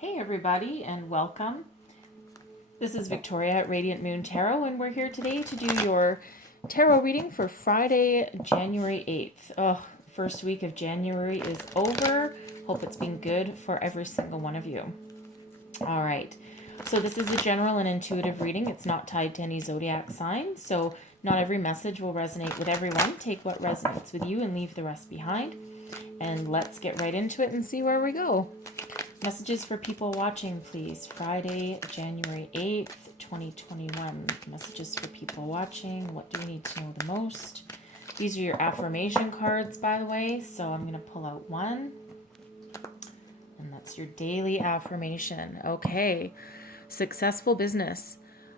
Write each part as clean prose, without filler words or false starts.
Hey everybody and welcome. This is Victoria at Radiant Moon Tarot and we're here today to do your tarot reading for Friday, January 8th. Oh, first week of January is over. Hope it's been good for every single one of you. All right. So this is a general and intuitive reading. It's not tied to any zodiac sign. So not every message will resonate with everyone. Take what resonates with you and leave the rest behind. And let's get right into it and see where we go. Messages for people watching, please. Friday, January 8th, 2021. Messages for people watching. What do we need to know the most? These are your affirmation cards, by the way. So I'm going to pull out one. And that's your daily affirmation. Okay. Successful business.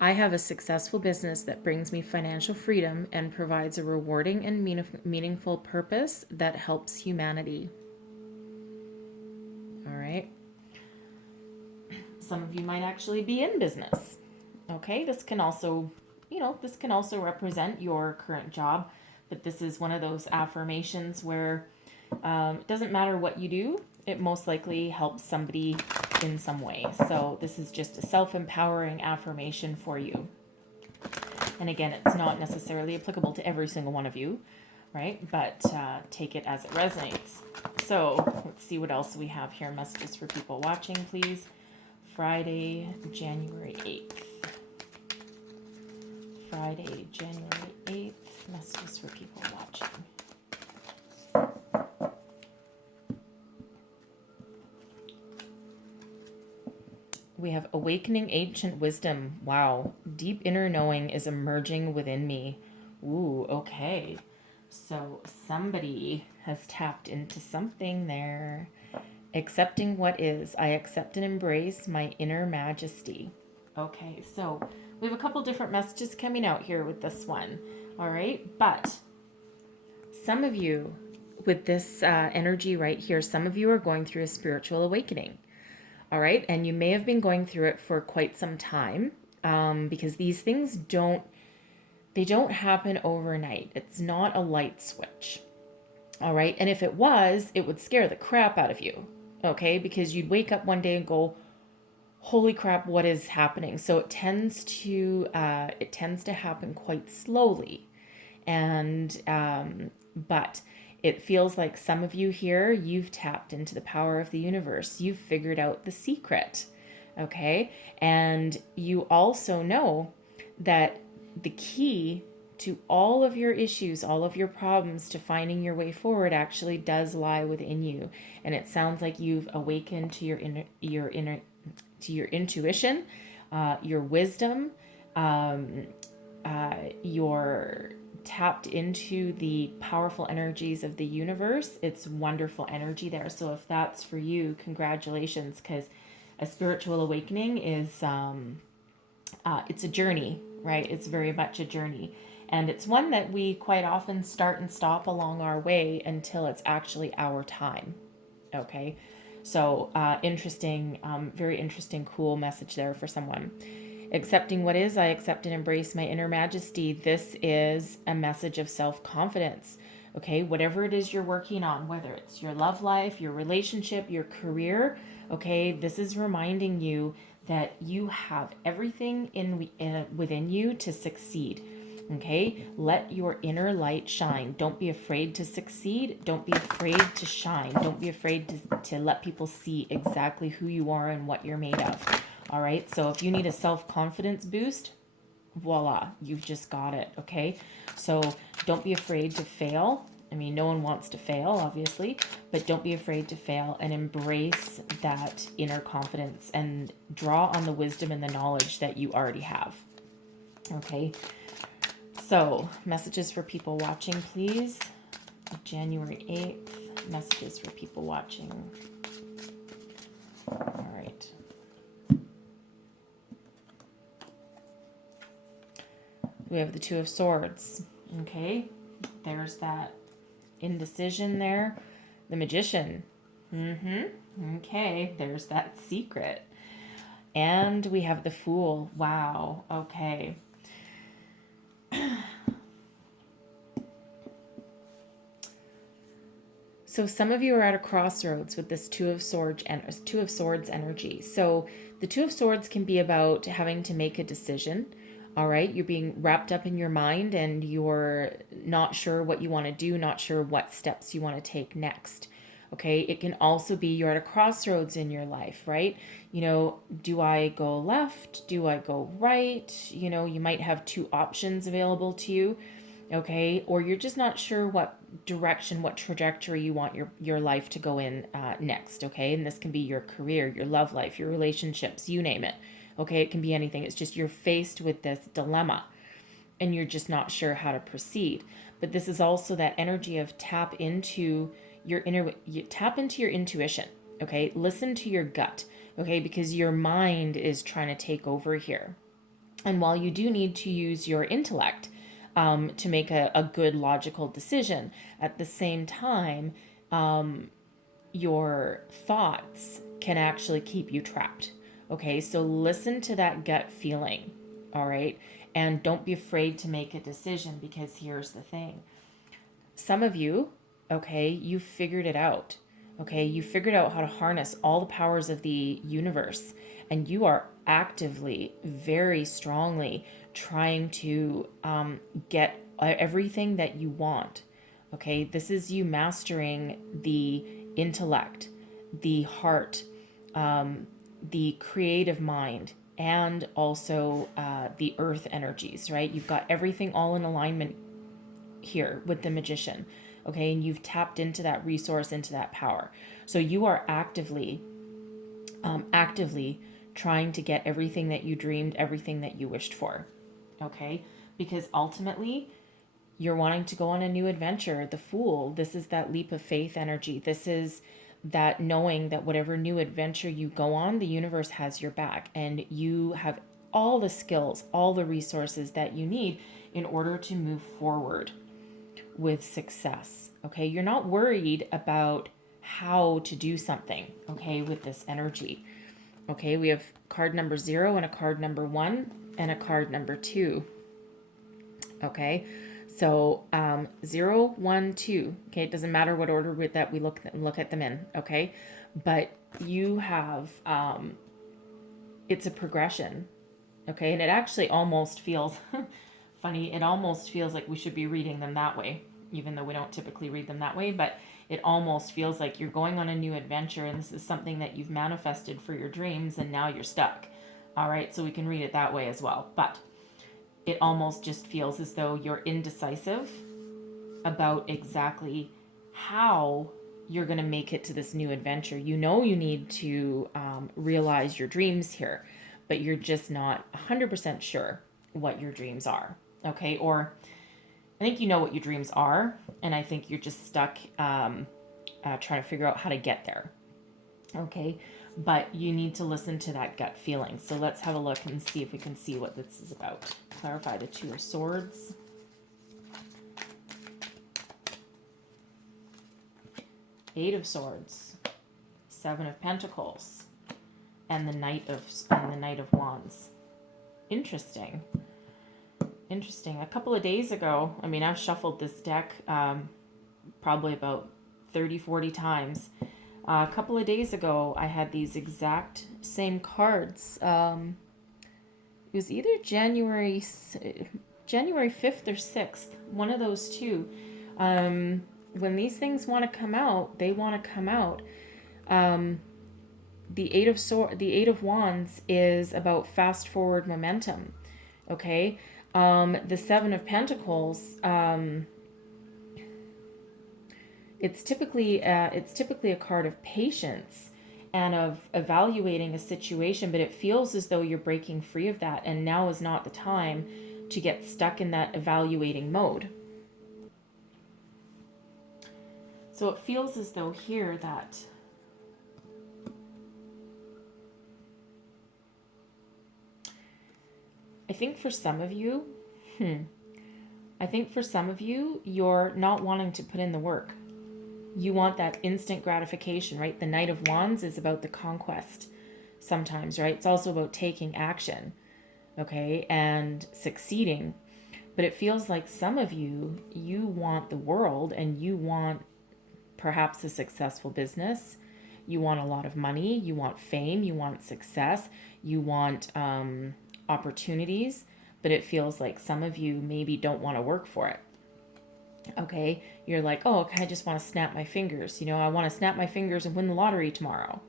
I have a successful business that brings me financial freedom and provides a rewarding and meaningful purpose that helps humanity. All right. Some of you might actually be in business. Okay, this can also, this can also represent your current job, but this is one of those affirmations where it doesn't matter what you do, it most likely helps somebody in some way. So this is just a self-empowering affirmation for you. And again, it's not necessarily applicable to every single one of you, right? But take it as it resonates. So let's see what else we have here. Messages for people watching, please. Friday, January 8th. Friday, January 8th. Messages for people watching. We have awakening ancient wisdom. Wow. Deep inner knowing is emerging within me. Ooh, okay. So somebody has tapped into something there. Accepting what is. I accept and embrace my inner majesty. Okay, so we have a couple different messages coming out here with this one. All right, but some of you with this energy right here, some of you are going through a spiritual awakening. All right, and you may have been going through it for quite some time because these things don't happen overnight. It's not a light switch. All right, and if it was, it would scare the crap out of you. Okay, because you'd wake up one day and go, holy crap, what is happening? So it tends to happen quite slowly. And but it feels like some of you here, you've tapped into the power of the universe. You've figured out the secret. Okay, and you also know that the key to all of your issues, all of your problems, to finding your way forward actually does lie within you. And it sounds like you've awakened to your intuition, your wisdom, you're tapped into the powerful energies of the universe. It's wonderful energy there. So if that's for you, congratulations, because a spiritual awakening is it's a journey, right? It's very much a journey. And it's one that we quite often start and stop along our way until it's actually our time. Okay. So interesting, very interesting, cool message there for someone. Accepting what is, I accept and embrace my inner majesty. This is a message of self-confidence. Okay. Whatever it is you're working on, whether it's your love life, your relationship, your career. Okay. This is reminding you that you have everything within you to succeed. Okay, let your inner light shine. Don't be afraid to succeed. Don't be afraid to shine. Don't be afraid to let people see exactly who you are and what you're made of. All right, so if you need a self-confidence boost, voila, you've just got it. Okay, so don't be afraid to fail. I mean, no one wants to fail, obviously, but don't be afraid to fail and embrace that inner confidence and draw on the wisdom and the knowledge that you already have. Okay. So, messages for people watching, please. January 8th, messages for people watching. All right. We have the Two of Swords. Okay, there's that indecision there. The Magician. Okay, there's that secret. And we have the Fool. Wow, okay. So some of you are at a crossroads with this Two of Swords energy. So the Two of Swords can be about having to make a decision. All right, you're being wrapped up in your mind and you're not sure what you want to do, not sure what steps you want to take next. Okay, it can also be you're at a crossroads in your life, right? You know, do I go left? Do I go right? You know, you might have two options available to you. Okay, or you're just not sure what direction, what trajectory you want your life to go in next. Okay, and this can be your career, your love life, your relationships, you name it. Okay, it can be anything. It's just you're faced with this dilemma and you're just not sure how to proceed. But this is also that energy of tap into your intuition. Okay, listen to your gut. Okay, because your mind is trying to take over here. And while you do need to use your intellect to make a good logical decision, at the same time, your thoughts can actually keep you trapped. Okay, so listen to that gut feeling. All right, and don't be afraid to make a decision, because here's the thing. Some of you, okay, you figured it out. Okay, you figured out how to harness all the powers of the universe, and you are actively, very strongly trying to get everything that you want. Okay, this is you mastering the intellect, the heart, the creative mind, and also the earth energies, right? You've got everything all in alignment here with the Magician. Okay, and you've tapped into that resource, into that power. So you are actively trying to get everything that you dreamed, everything that you wished for. Okay, because ultimately you're wanting to go on a new adventure. The Fool, this is that leap of faith energy. This is that knowing that whatever new adventure you go on, the universe has your back, and you have all the skills, all the resources that you need in order to move forward with success. Okay, you're not worried about how to do something, okay, with this energy. Okay, we have card number 0 and a card number 1 and a card number 2. Okay, so 0, 1, 2. Okay, it doesn't matter what order that we look at them in. Okay, but you have it's a progression. Okay, and it actually almost feels funny. It almost feels like we should be reading them that way, even though we don't typically read them that way. But it almost feels like you're going on a new adventure, and this is something that you've manifested for your dreams, and now you're stuck. All right, so we can read it that way as well. But it almost just feels as though you're indecisive about exactly how you're going to make it to this new adventure. You know you need to realize your dreams here, but you're just not 100% sure what your dreams are. Okay, or I think you know what your dreams are, and I think you're just stuck trying to figure out how to get there. Okay, but you need to listen to that gut feeling. So let's have a look and see if we can see what this is about. Clarify the Two of Swords. Eight of Swords, Seven of Pentacles, and the Knight of Wands. Interesting. A couple of days ago, I mean, I've shuffled this deck probably about 30, 40 times. A couple of days ago, I had these exact same cards. It was either January 5th or 6th, one of those two. When these things want to come out, they want to come out. The Eight of Wands is about fast forward momentum. Okay. The Seven of Pentacles, it's typically a card of patience and of evaluating a situation, but it feels as though you're breaking free of that, and now is not the time to get stuck in that evaluating mode. So it feels as though here that I think for some of you, you're not wanting to put in the work. You want that instant gratification, right? The Knight of Wands is about the conquest sometimes, right? It's also about taking action, okay, and succeeding. But it feels like some of you, you want the world, and you want perhaps a successful business. You want a lot of money, you want fame, you want success, you want opportunities, but it feels like some of you maybe don't want to work for it. Okay, you're like, oh, okay, I just want to snap my fingers. You know, I want to snap my fingers and win the lottery tomorrow.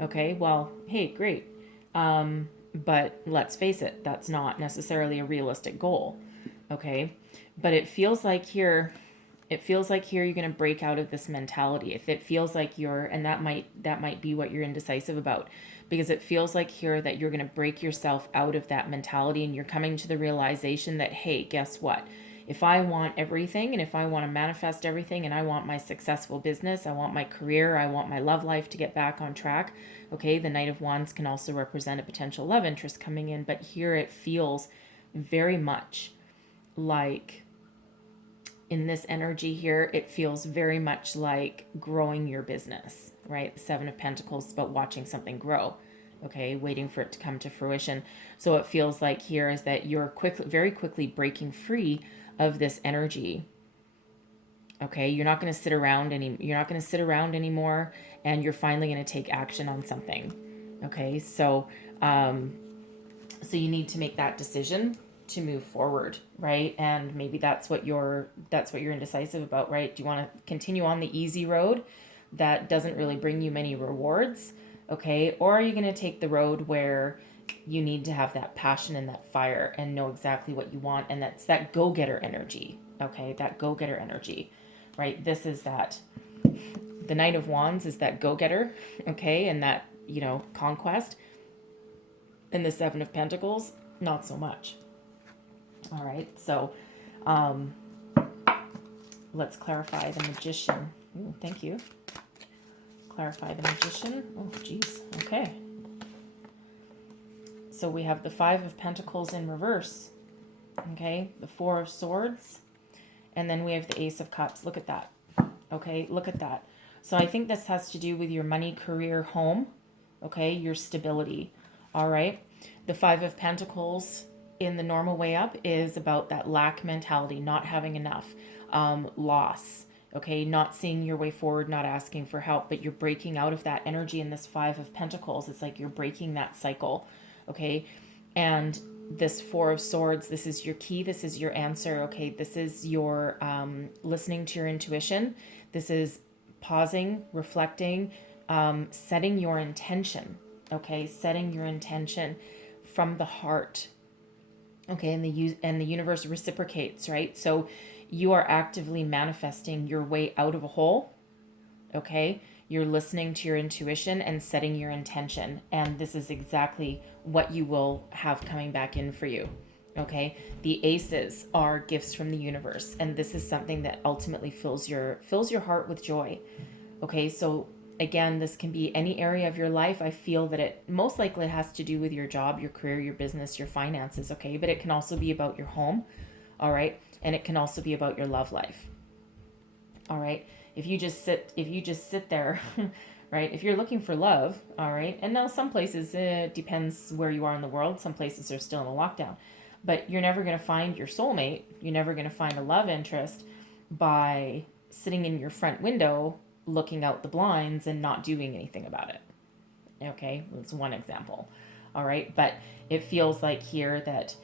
Okay, well, hey, great. But let's face it, that's not necessarily a realistic goal. Okay, but it feels like here you're going to break out of this mentality. If it feels like and that might be what you're indecisive about, because it feels like here that you're going to break yourself out of that mentality, and you're coming to the realization that, hey, guess what? If I want everything, and if I want to manifest everything, and I want my successful business, I want my career, I want my love life to get back on track. Okay, the Knight of Wands can also represent a potential love interest coming in, but here it feels very much like, in this energy here, it feels very much like growing your business, right? The Seven of Pentacles is about watching something grow, okay, waiting for it to come to fruition. So it feels like here is that you're very quickly breaking free of this energy. Okay, you're not going to sit around anymore, and you're finally going to take action on something. Okay, so you need to make that decision to move forward, right? And maybe that's what you're indecisive about, right? Do you want to continue on the easy road that doesn't really bring you many rewards? Okay, or are you going to take the road where you need to have that passion and that fire and know exactly what you want, and that's that go-getter energy. Okay, that go-getter energy, right? This is that, the Knight of Wands is that go-getter, okay, and that, you know, conquest. And the Seven of Pentacles, not so much. All right, so let's clarify the Magician. Ooh, thank you. Clarify the Magician. Oh, geez. Okay. So we have the Five of Pentacles in reverse. Okay, the Four of Swords. And then we have the Ace of Cups. Look at that. Okay, look at that. So I think this has to do with your money, career, home. Okay, your stability. All right. The Five of Pentacles in the normal way up is about that lack mentality, not having enough, loss. Okay, not seeing your way forward, not asking for help, but you're breaking out of that energy in this Five of Pentacles. It's like you're breaking that cycle. Okay, and this Four of Swords, this is your key, this is your answer. Okay, this is your listening to your intuition. This is pausing, reflecting, setting your intention. Okay, setting your intention from the heart. Okay, and the universe reciprocates, right? So you are actively manifesting your way out of a hole. Okay, you're listening to your intuition and setting your intention, and this is exactly what you will have coming back in for you. Okay, the aces are gifts from the universe, and this is something that ultimately fills your heart with joy. Okay, so again, this can be any area of your life. I feel that it most likely has to do with your job, your career, your business, your finances, okay? But it can also be about your home, all right? And it can also be about your love life. All right? If you just sit there, right? If you're looking for love, all right? And now some places, it depends where you are in the world. Some places are still in a lockdown. But you're never going to find your soulmate. You're never going to find a love interest by sitting in your front window looking out the blinds and not doing anything about it. Okay, that's one example. All right, but it feels like here that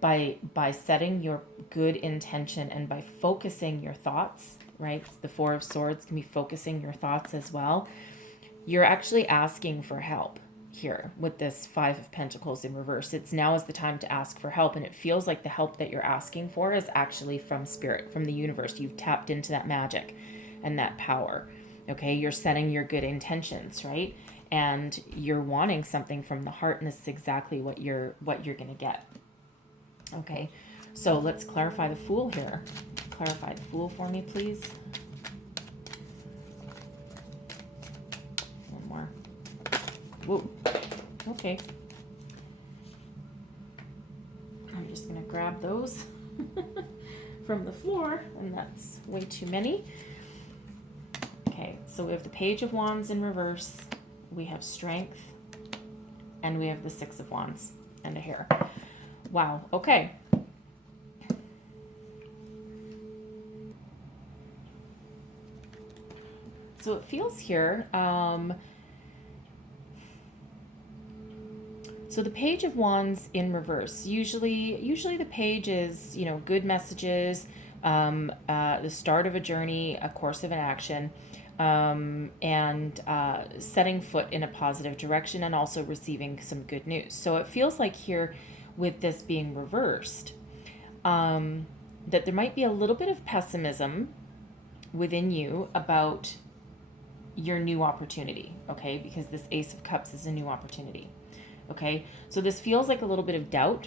by setting your good intention and by focusing your thoughts, right? The Four of Swords can be focusing your thoughts as well. You're actually asking for help here with this Five of Pentacles in reverse. It's now is the time to ask for help, and it feels like the help that you're asking for is actually from spirit, from the universe. You've tapped into that magic and that power. Okay, you're setting your good intentions, right? And you're wanting something from the heart, and this is exactly what you're going to get. Okay, so let's clarify the Fool here. Clarify the Fool for me, please. One more. Whoa. Okay. I'm just going to grab those from the floor, and that's way too many. Okay, so we have the Page of Wands in reverse, we have Strength, and we have the Six of Wands and a Hare. Wow, okay. So it feels here, so the Page of Wands in reverse. Usually the page is, you know, good messages, the start of a journey, a course of an action, and setting foot in a positive direction, and also receiving some good news. So it feels like here, with this being reversed, that there might be a little bit of pessimism within you about your new opportunity, okay? Because this Ace of Cups is a new opportunity, okay? So this feels like a little bit of doubt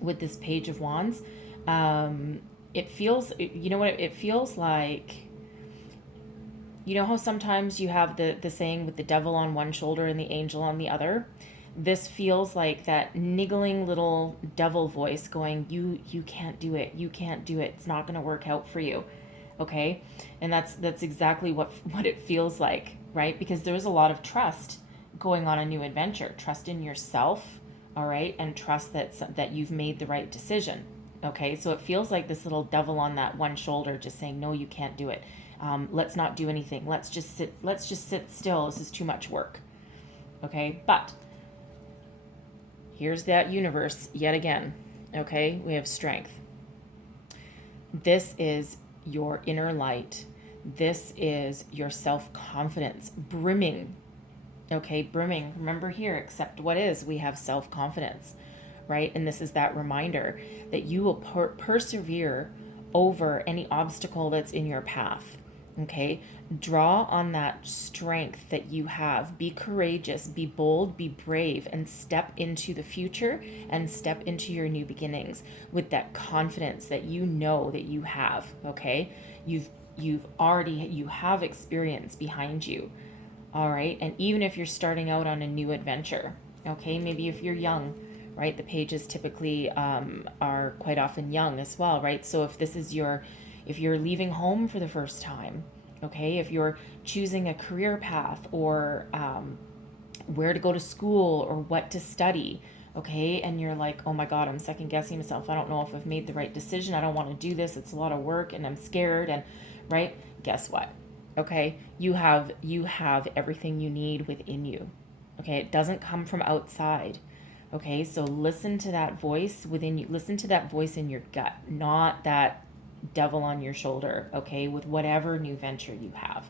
with this Page of Wands. It feels, you know what, it feels like, you know how sometimes you have the saying with the devil on one shoulder and the angel on the other? This feels like that niggling little devil voice going, you can't do it, you can't do it, it's not going to work out for you, okay? And that's exactly what it feels like, right? Because there's a lot of trust going on a new adventure, trust in yourself, all right, and trust that you've made the right decision, okay? So it feels like this little devil on that one shoulder just saying, no, you can't do it. Let's not do anything. Let's just sit still. This is too much work, okay? But here's that universe yet again, okay? We have strength. This is your inner light. This is your self-confidence brimming, okay? Brimming. Remember here, accept what is. We have self-confidence, right? And this is that reminder that you will persevere over any obstacle that's in your path, okay? Draw on that strength that you have. Be courageous, be bold, be brave, and step into the future and step into your new beginnings with that confidence that you know that you have, okay? You have experience behind you, all right? And even if you're starting out on a new adventure, okay? Maybe if you're young, right? The pages typically are quite often young as well, right? So if you're leaving home for the first time, okay, if you're choosing a career path, or where to go to school or what to study, okay, and you're like, oh my God, I'm second guessing myself. I don't know if I've made the right decision. I don't want to do this. It's a lot of work and I'm scared. And right, guess what? Okay, you have everything you need within you. Okay, it doesn't come from outside. Okay, so listen to that voice within you. Listen to that voice in your gut, not that devil on your shoulder, okay, with whatever new venture you have.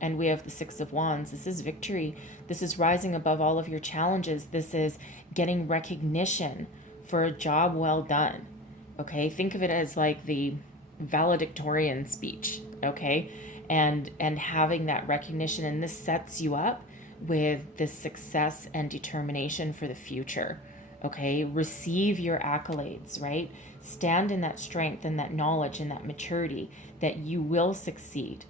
And we have the Six of Wands. This is victory. This is rising above all of your challenges. This is getting recognition for a job well done, okay? Think of it as like the valedictorian speech, okay? And having that recognition, and this sets you up with this success and determination for the future, okay? Receive your accolades, right? Stand in that strength and that knowledge and that maturity that you will succeed,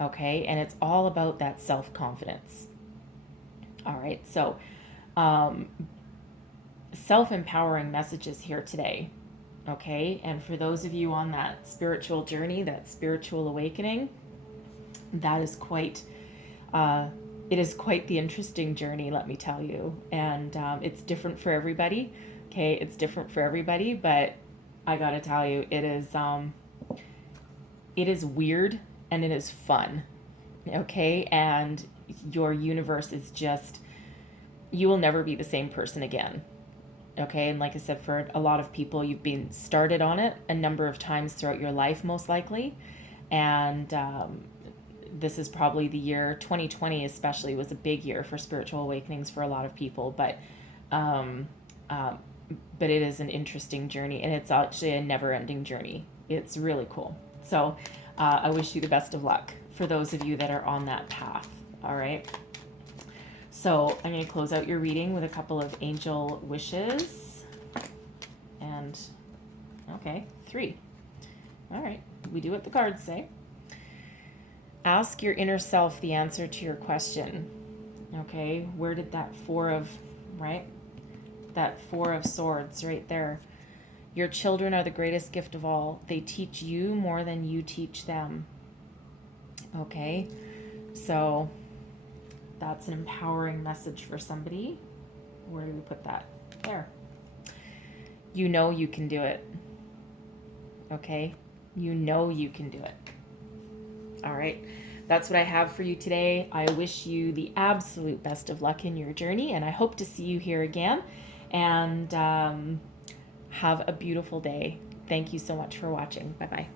okay? And it's all about that self-confidence. All right, so self-empowering messages here today, okay? And for those of you on that spiritual journey, that spiritual awakening, that is quite it is quite the interesting journey, let me tell you. And it's different for everybody, okay? It's different for everybody, but I gotta tell you, it is weird and it is fun, okay? And your universe is just, you will never be the same person again, okay? And like I said, for a lot of people, you've been started on it a number of times throughout your life, most likely. And this is probably the year 2020 especially was a big year for spiritual awakenings for a lot of people, but it is an interesting journey, and it's actually a never-ending journey. It's really cool. So I wish you the best of luck for those of you that are on that path. All right, so I'm going to close out your reading with a couple of angel wishes, and okay, 3. All right, we do what the cards say. Ask your inner self the answer to your question. Okay, where did that Four of Swords right there. Your children are the greatest gift of all. They teach you more than you teach them. Okay, so that's an empowering message for somebody. Where do we put that? There. You know you can do it. Okay, you know you can do it. All right. that's what I have for you today. I wish you the absolute best of luck in your journey, and I hope to see you here again. And have a beautiful day. Thank you so much for watching. Bye-bye.